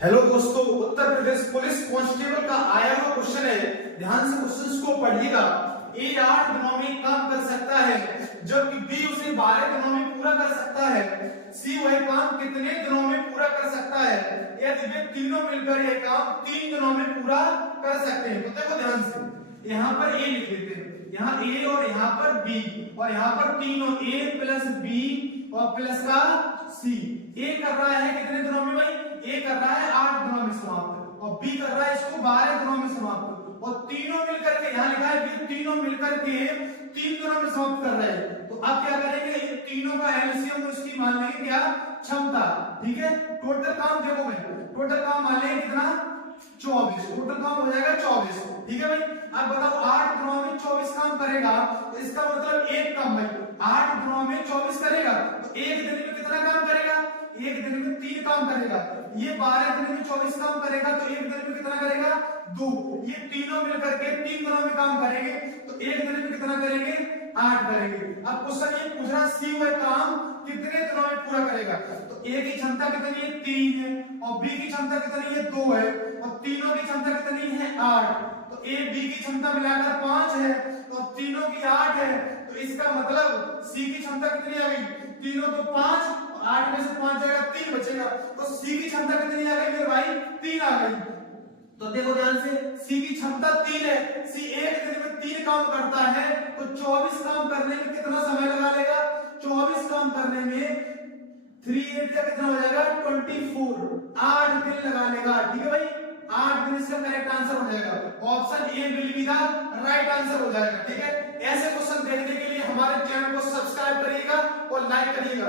Hello दोस्तों, Uttar Pradesh police constable का आया हुआ क्वेश्चन है। ध्यान से क्वेश्चंस को पढ़िएगा। ए 8 दिनों में काम कर सकता है जबकि बी उसे 12 दिनों में पूरा कर सकता है। सी वह काम कितने दिनों में पूरा कर सकता है यदि वे तीनों मिलकर यह काम 3 दिनों में पूरा कर सकते हैं। तो देखो ध्यान से, यहाँ पर ए लिख लेते हैं, यहाँ ए और यहाँ पर बी और यहाँ पर तीनों ए प्लस बी और प्लस का सी। ए कर रहा है कितने दिनों में भाई? ए कर रहा है 8 दिनों में समाप्त और बी कर रहा है इसको 12 दिनों में समाप्त और तीनों मिलकर के यहाँ लिखा है कि तीनों मिलकर के 3 दिनों में समाप्त कर रहे हैं। तो अब क्या करेंगे, इन तीनों का एलसीएम उसकी मान लेंगे क्या? क्षमता। ठीक है, टोटल काम देखो भाई, टोटल काम मान लेंगे कितना? 24। टोटल काम हो जाएगा 24। ठीक है भाई, अब बताओ 8 दिनों में 24 काम करेगा तो इसका मतलब एक काम भाई 8 दिनों में 24 करेगा तो एक दिन में कितना काम करेगा? एक दिन में 3 काम करेगा। ये 12 दिन में 24 काम करेगा तो एक दिन में कितना करेगा? 2। ये तीनों मिलकर के 3 दिनों में काम करेंगे तो एक दिन में कितना करेंगे? 8 करेंगे। अब क्वेश्चन ये पूछ रहा सी वह काम कितने दिनों में पूरा करेगा। तो ए की क्षमता कितनी है? 3 है और बी की क्षमता कितनी है? 2 है और तीनों की क्षमता कितनी है? 8। तो ए बी की क्षमता मिलाकर 5 है तो तीनों की 8 है। तो इसका मतलब सी की क्षमता कितनी आ गई? तीनों तो 5, 8 में से 5 जाएगा 3 बचेगा। तो सी की क्षमता कितनी आ गई मेरे भाई? 3 आ गई। तो देखो ध्यान से, सी की क्षमता 3 है। सी एक दिन में 3 काम करता है तो 24 काम करने में कितना समय लगा लेगा? 24 काम करने में 3 8 का कितना हो जाएगा? 24। 8 दिन लगा लेगा। ठीक है भाई, 8 दिन इसका करेक्ट आंसर हो जाएगा। Option A will be the right answer हो जाएगा। ठीक है, ऐसे क्वेश्चन देखने के लिए हमारे चैनल को सब्सक्राइब करिएगा और लाइक करिएगा।